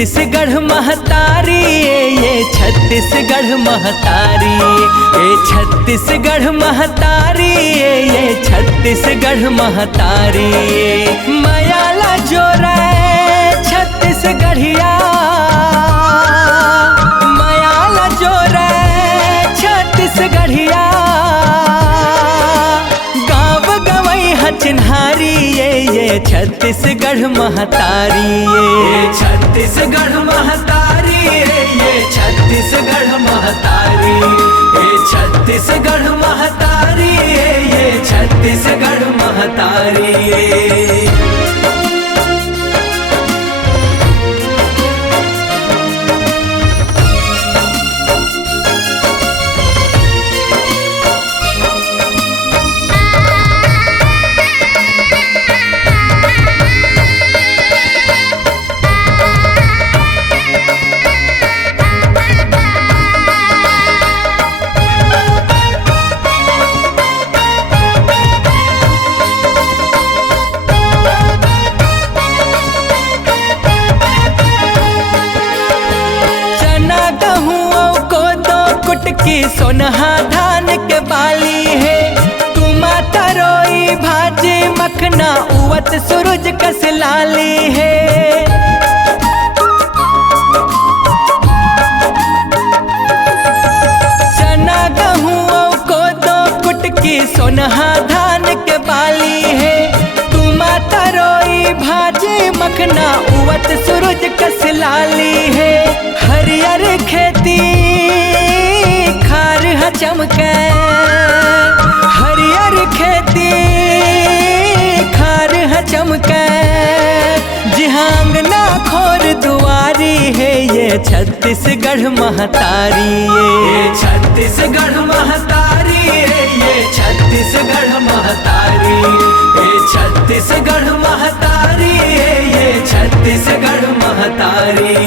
छत्तीसगढ़ महतारी ये छत्तीसगढ़ महतारी, ये छत्तीसगढ़ महतारी ये छत्तीसगढ़ महतारी। मयाला जोरा छत्तीसगढ़िया, मयाला जोरा छत्तीसगढ़िया। गाँव गवई हचिन्हारी ये छत्तीसगढ़ महतारी, ये छत्तीसगढ़ महतारी, ये छत्तीसगढ़ महतारी, ये छत्तीसगढ़ महतारी, ये छत्तीसगढ़ महतारी। की सोनहा धान के बाली है, तुमा तरोई भाजी मखना उवत सूरज कस लाली है। चना गहूँ को दो कुटकी सोनहा धान के बाली है, तुमा तरोई भाजी मखना उवत सूरज कस लाली है। हरियर खेती खार चमके, हरियर खेती खार चमके। जिहांगना खोर दुआरी है ये छत्तीसगढ़ महतारी, ये छत्तीसगढ़ महतारी, ये छत्तीसगढ़ महतारी, ये छत्तीसगढ़ महतारी, ये छत्तीसगढ़ महतारी।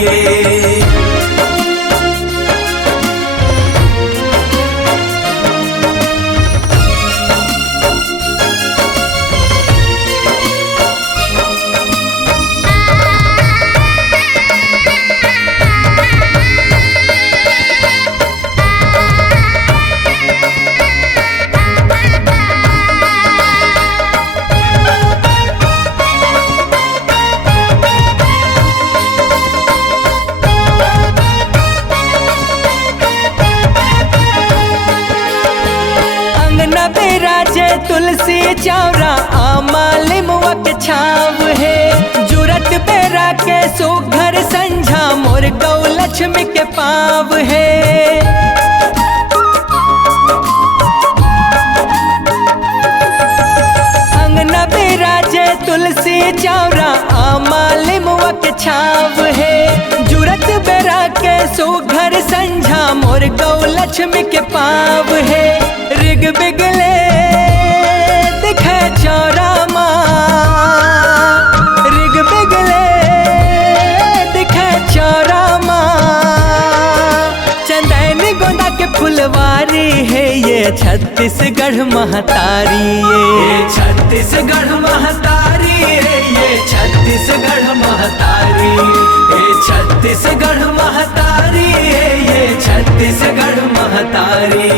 राजे तुलसी चावरा आमाले मुआ के छाव है, जुरत बेरा के सुघर संझा मोर गौ लक्ष्मी के पाव है। अंगना बेराजे तुलसी चावरा आमाले मुआ के छाव है, जुरत बेरा के सुघर संझा मोर गौ लक्ष्मी के पाव है। रिग बिगले दिखे चौरा माँ, रिग बिगले दिखे चौरा माँ। चंदैनी गोंदा के फुलवारी है ये छत्तीसगढ़ महतारी, ये छत्तीसगढ़ महतारी, ये छत्तीसगढ़ महतारी, ये छत्तीसगढ़ महतारी, ये छत्तीसगढ़ महतारी।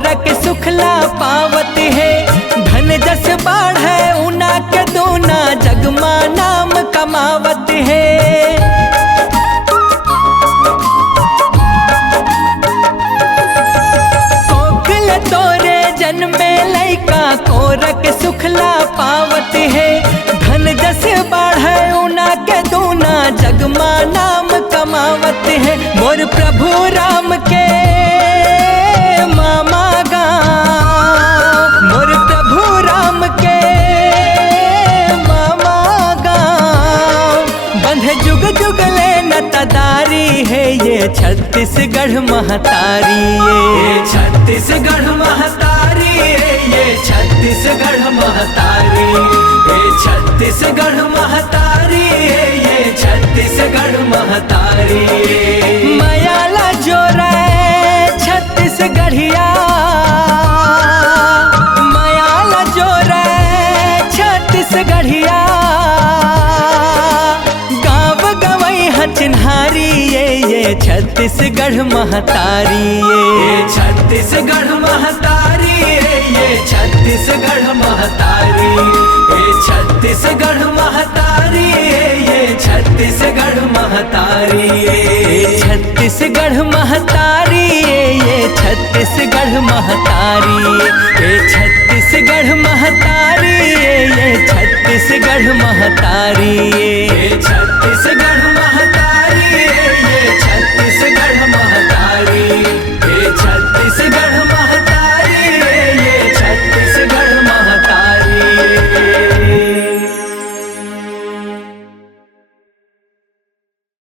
रख सुखला पावत है, धन जस बाढ़े ऊना के दूना जगमा नाम कमावत है। कोखल तोरे जन्मे लैका को रख सुखला पावत है, धन जस बाढ़े ऊना के दूना जगमा नाम कमावत है। मोर प्रभु राम के मामा गा छत्तीसगढ़ महतारी ये छत्तीसगढ़ महतारी ये छत्तीसगढ़ महतारी ये छत्तीसगढ़ महतारी ये छत्तीसगढ़ महतारी। मयाला जोरा छत्तीसगढ़िया मयाला जोरा छत्तीसगढ़िया गाँव गवई हचिन्हारी ये छत्तीसगढ़ महतारी ये छत्तीसगढ़ महतारी ये छत्तीसगढ़ महतारी ये छत्तीसगढ़ महतारी ये छत्तीसगढ़ महतारी ये छत्तीसगढ़ महतारी ये छत्तीसगढ़ महतारी ये छत्तीसगढ़ महतारी ये छत्तीसगढ़ महतारी ये